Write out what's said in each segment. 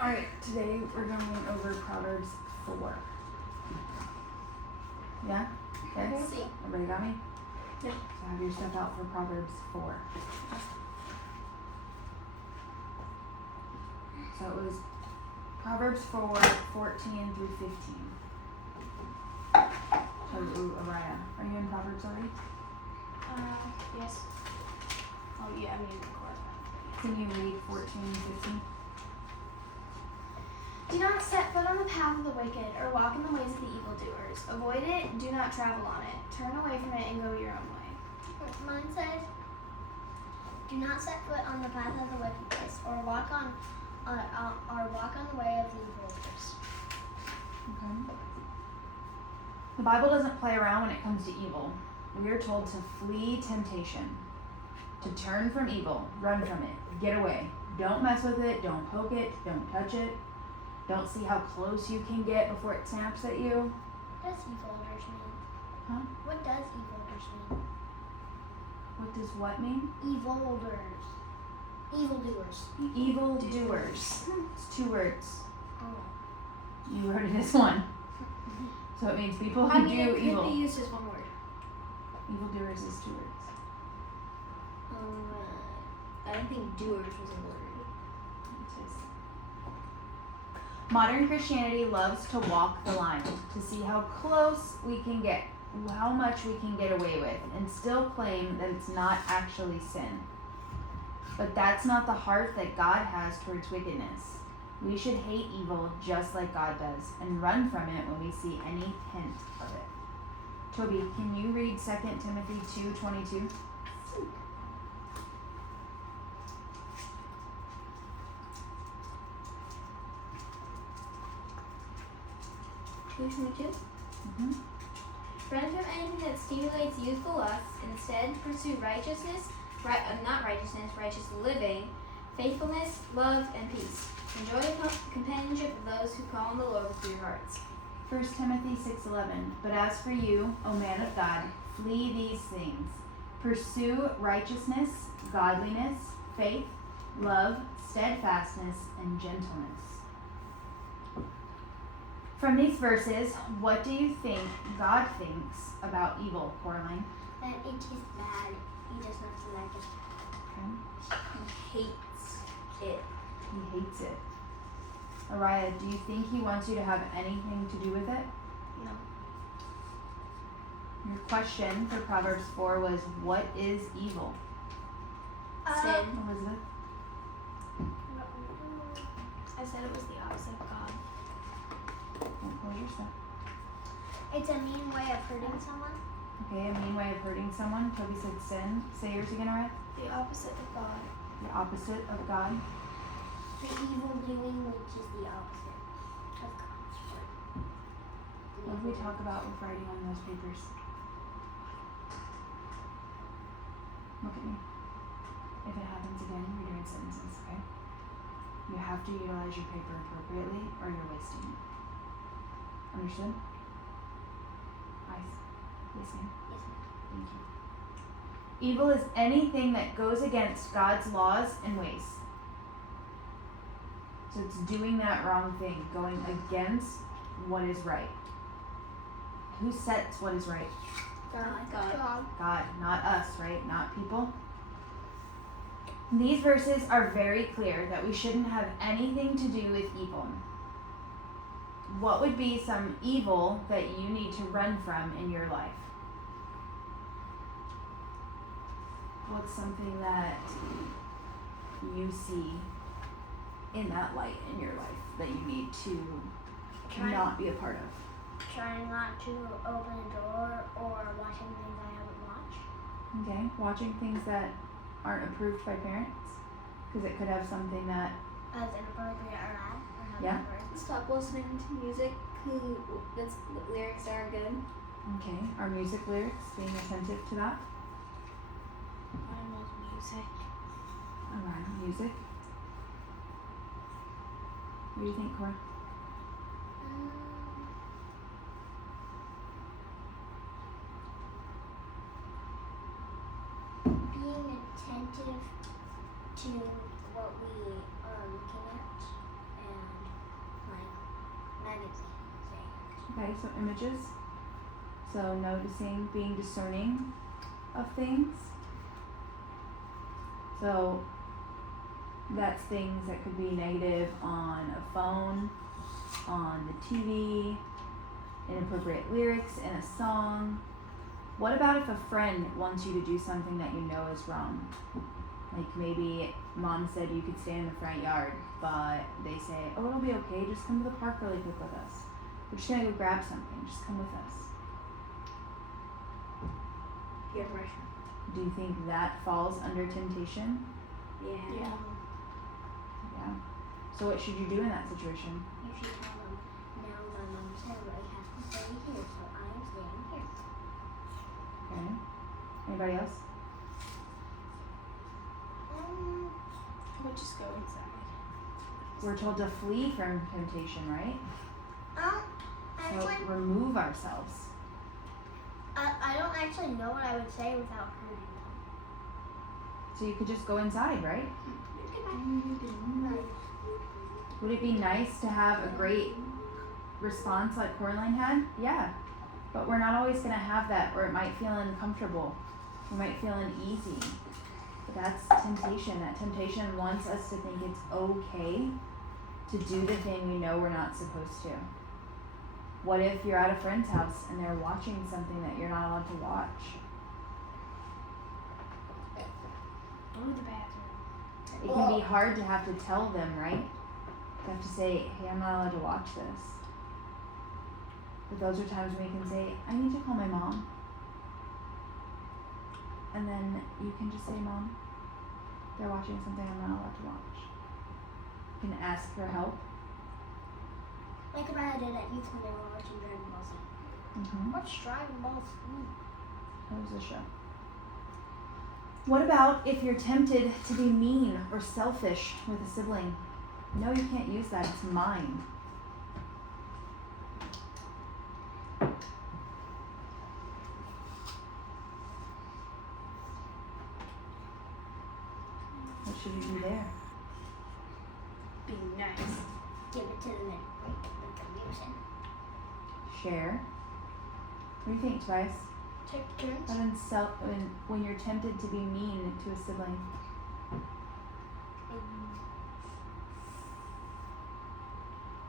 Alright, today we're going over Proverbs 4. Yeah? Okay? See. Everybody got me? Yep. So have your stuff out for Proverbs 4. So it was Proverbs 4, 14 through 15. Ooh, Araya. Are you in Proverbs already? Yes. Oh, yeah, I'm using the course. Can you read 14 and 15? Do not set foot on the path of the wicked, or walk in the ways of the evildoers. Avoid it, do not travel on it. Turn away from it and go your own way. Mine says, do not set foot on the path of the wicked, or walk on the way of the evildoers. Okay. The Bible doesn't play around when it comes to evil. We are told to flee temptation, to turn from evil, run from it, get away. Don't mess with it, don't poke it, don't touch it. Don't see how close you can get before it snaps at you. What does evildoers mean? Huh? What does evildoers mean? What does what mean? Evildoers. Evildoers. Evildoers. It's 2 words. Oh. You wrote it as one. So it means people who do it could evil. be used as one word. Evildoers is 2 words. I didn't think doers was a word. Modern Christianity loves to walk the line, to see how close we can get, how much we can get away with, and still claim that it's not actually sin. But that's not the heart that God has towards wickedness. We should hate evil just like God does, and run from it when we see any hint of it. Toby, can you read 2 Timothy 2:22? Mm-hmm. Run from anything that stimulates youthful lusts. Instead, pursue righteousness, righteous living, faithfulness, love, and peace. Enjoy the companionship of those who call on the Lord with your hearts. 1 Timothy 6:11. But as for you, O man of God, flee these things. Pursue righteousness, godliness, faith, love, steadfastness, and gentleness. From these verses, what do you think God thinks about evil, Coraline? That it is bad. He does not like it. Okay. He hates it. He hates it. Araya, do you think he wants you to have anything to do with it? No. Your question for Proverbs 4 was, what is evil? Sin. Elizabeth? I said it was the opposite of God. Don't close your stuff. It's a mean way of hurting someone. Okay, a mean way of hurting someone. Toby said sin. Say yours again, Araya. The opposite of God. The opposite of God. The evil doing, which is the opposite of God. What did we talk about with writing on those papers? Look at me. If it happens again, you're doing sentences, okay? You have to utilize your paper appropriately or you're wasting it. Understood? Eyes. Yes, ma'am. Yes, ma'am. Thank you. Evil is anything that goes against God's laws and ways. So it's doing that wrong thing, going against what is right. Who sets what is right? God. God, not us, right? Not people. These verses are very clear that we shouldn't have anything to do with evil. What would be some evil that you need to run from in your life? What's something that you see in that light in your life that you need to not be a part of? Trying not to open a door or watching things I haven't watched. Okay, watching things that aren't approved by parents, because it could have something that, As inappropriate or bad. Or Yeah. Stop listening to music that's lyrics aren't good. okay, our music lyrics, being attentive to that, Music. around music. What do you think, Cora? Being attentive to what we are looking at and Okay, so images. So noticing, being discerning of things. So that's things that could be negative on a phone, on the TV, inappropriate lyrics in a song. What about if a friend wants you to do something that you know is wrong? Like maybe mom said you could stay in the front yard, but they say, oh, it'll be okay, just come to the park really quick with us. We're just gonna go grab something, just come with us. Peer pressure. Do you think that falls under temptation? Yeah. Yeah. Yeah. So what should you do in that situation? You should tell them, now my mom said I have to stay here, so I am staying here. Okay. Anybody else? We'll just go inside. We're told to flee from temptation, right? So Actually, remove ourselves. I don't actually know what I would say without hurting them. So you could just go inside, right? Like, Would it be nice to have a great response like Coraline had? Yeah. But we're not always going to have that, or it might feel uncomfortable. We might feel uneasy. But that's temptation. That temptation wants us to think it's okay to do the thing we know we're not supposed to. What if you're at a friend's house and they're watching something that you're not allowed to watch? Go to the bathroom. It can be hard to have to tell them, right? To have to say, hey, I'm not allowed to watch this. But those are times when we can say, I need to call my mom. And then you can just say, Mom, they're watching something I'm not allowed to watch. You can ask for help. like what I did at youth when they were watching Dragon Ball Z. Mm-hmm. What's Dragon Ball Z? That was the show. What about if you're tempted to be mean or selfish with a sibling? No, you can't use that. It's mine. What should you do there? Be nice. Give it to them and let them use it. Share. What do you think, Tobias? Take turns. When you're tempted to be mean to a sibling.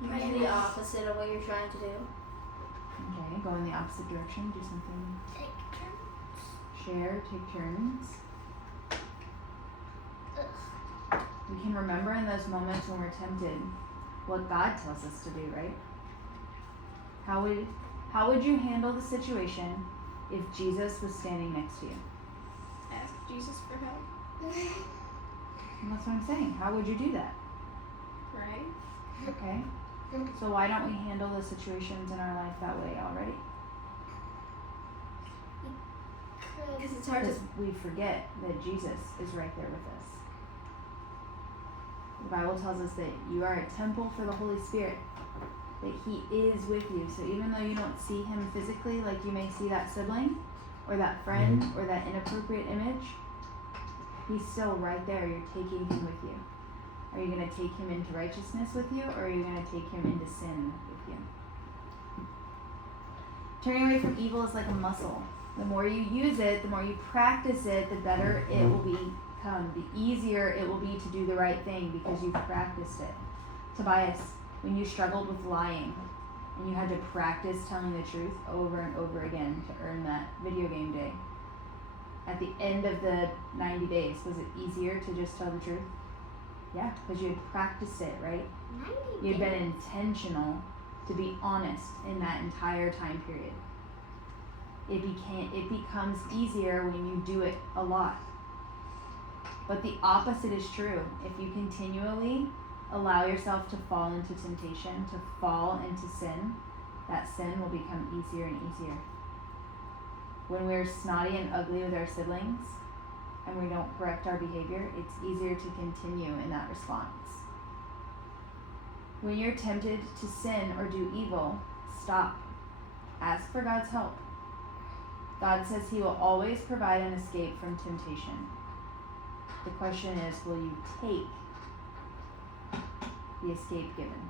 You do the opposite of what you're trying to do. Okay, go in the opposite direction. Do something. Take turns. Share. Take turns. Ugh. We can remember in those moments when we're tempted what God tells us to do, right? How would you handle the situation if Jesus was standing next to you? Ask Jesus for help. And that's what I'm saying. How would you do that? Right? Okay? So why don't we handle the situations in our life that way already? Because it's hard to. Because we forget that Jesus is right there with us. The Bible tells us that you are a temple for the Holy Spirit, that He is with you. So even though you don't see Him physically, like you may see that sibling or that friend or that inappropriate image, He's still right there. You're taking Him with you. Are you going to take Him into righteousness with you, or are you going to take Him into sin with you? Turning away from evil is like a muscle. The more you use it, the more you practice it, the better it will become. The easier it will be to do the right thing because you've practiced it. Tobias, when you struggled with lying and you had to practice telling the truth over and over again to earn that video game day, at the end of the 90 days, was it easier to just tell the truth? Yeah, because you had practiced it, right? You had been intentional to be honest in that entire time period. It becomes easier when you do it a lot. But the opposite is true. If you continually allow yourself to fall into temptation, to fall into sin, that sin will become easier and easier. When we're snotty and ugly with our siblings and we don't correct our behavior, it's easier to continue in that response. When you're tempted to sin or do evil, stop. Ask for God's help. God says He will always provide an escape from temptation. The question is, will you take the escape given?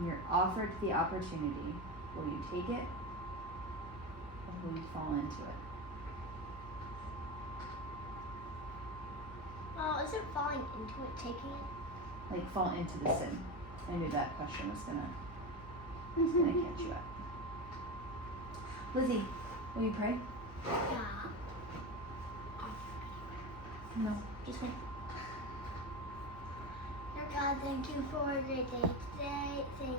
When you're offered the opportunity, will you take it or will you fall into it? Oh, is it falling into it, taking it? Like fall into the sin. I knew that question was gonna catch you up. Lizzie, will you pray? Yeah. No, just me. Dear God, thank you for a great day today. Thank